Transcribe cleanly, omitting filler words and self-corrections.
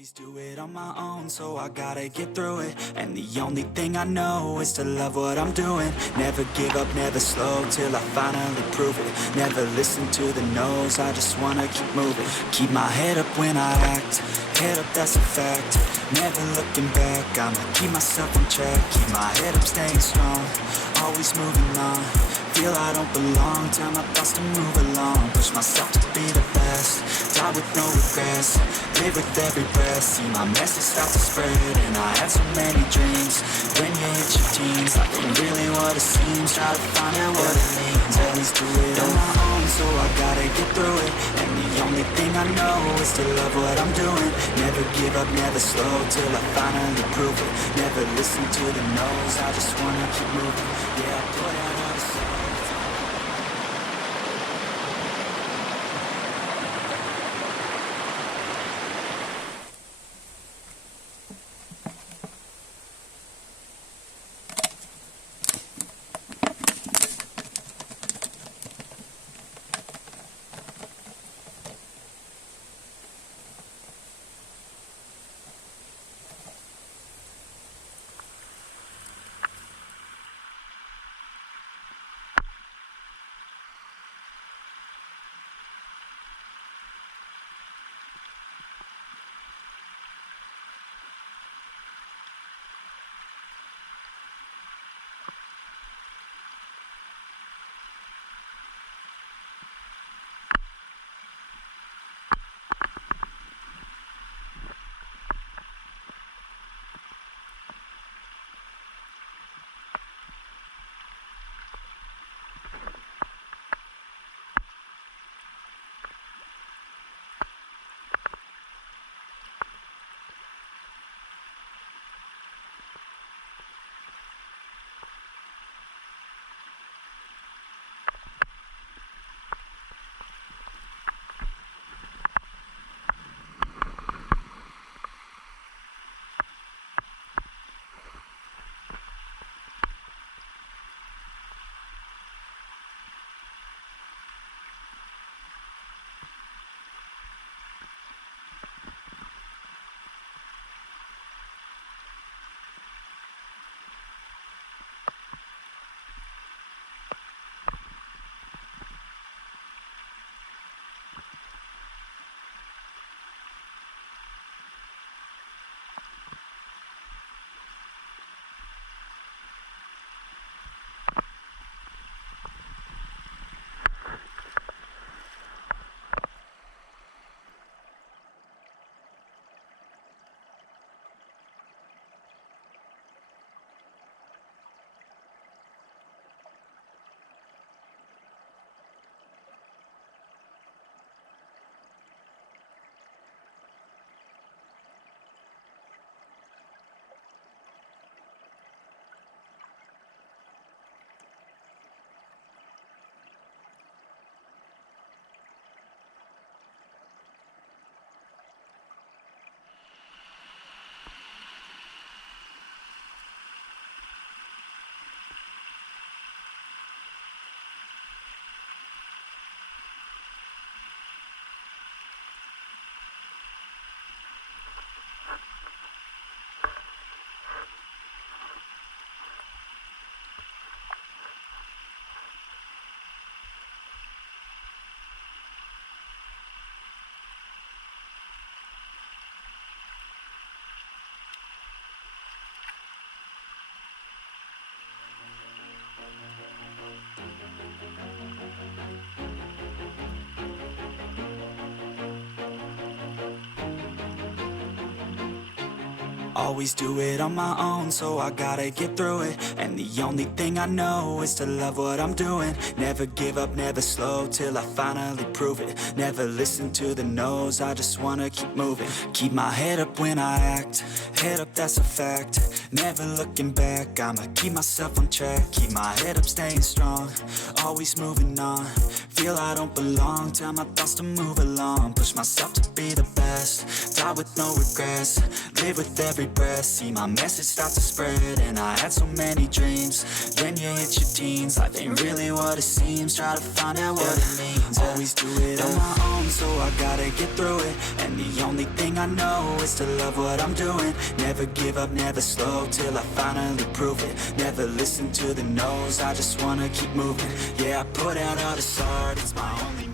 Always do it on my own, so I gotta get through it. And the only thing I know is to love what I'm doing. Never give up, never slow, till I finally prove it. Never listen to the no's, I just wanna keep moving. Keep my head up when I act, head up, that's a fact. Never looking back, I'ma keep myself on track. Keep my head up, staying strong, always moving on. Feel I don't belong, tell my thoughts to move along. Push myself to be the best, die with no regrets. Live with every breath, see my message start to spread. And I had so many dreams, when you hit your teens, life ain't really what it seems. Try to find out what it means, always do it on my own, so I gotta get through it. And the only thing I know is to love what I'm doing. Never give up, never slow, till I finally prove it. Never listen to the no's, I just wanna keep moving. Yeah, I put out all the songs. Always do it on my own, so I gotta get through it. And the only thing I know is to love what I'm doing. Never give up, never slow, till I finally prove it. Never listen to the no's, I just wanna keep moving. Keep my head up when I act, head up, that's a fact. Never looking back, I'ma keep myself on track. Keep my head up, staying strong, always moving on. Feel I don't belong, tell my thoughts to move along. Push myself to be the best, die with no regrets. Live with every every breath, see my message start to spread. And I had so many dreams. Then you hit your teens, life ain't really what it seems. Try to find out what it means. Always do it on my own, so I gotta get through it. And the only thing I know is to love what I'm doing. Never give up, never slow, till I finally prove it. Never listen to the no's, I just wanna keep moving. Yeah, I put out all this art, it's my only